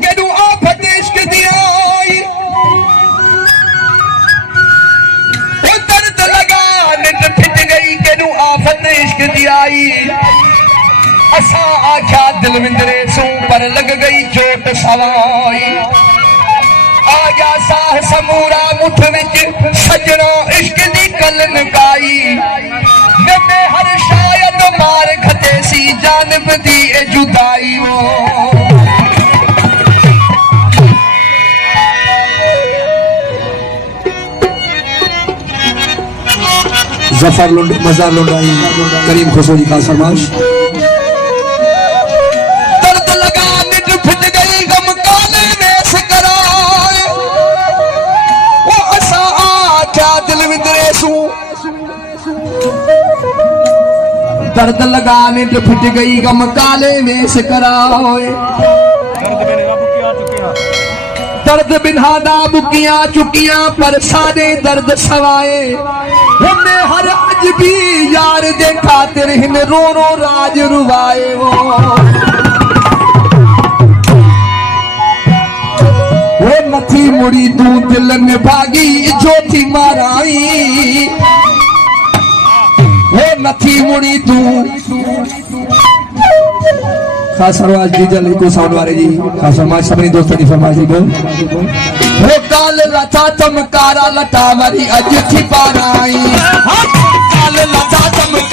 केडू आफत इश्क दी आई वो दर्द लगा निंड फिट गई केडू आफत इश्क दी आई असा आख्या दिलविंदरे सू पर लग गई चोट सवाई आजा साह समूरा मुठ विच सजना इश्क दी कलन गाई में हर शायद मार खते सी जानब दी ए जुदाई जफर मजार लुंडाई करीम खुशोरी का फरमाश दर्द लगा निंड फिट गई गम काले में कराए दर्द बिन्हादा बुकियां चुकियां पर सारे दर्द सवाए हमने हर अज भी यार दे खातिर हिन रो रो राज रुवाए वो नथी मुड़ी तू दिल में भागी जो थी माराई वो नथी मुड़ी तू खास फरमाइश डीजल को साउंड वाले जी खास फरमाइश सभी दोस्तों की फरमाइश जी वो काल लता चमकारा लटा वाली अज थी पाराई काल लता चमकारा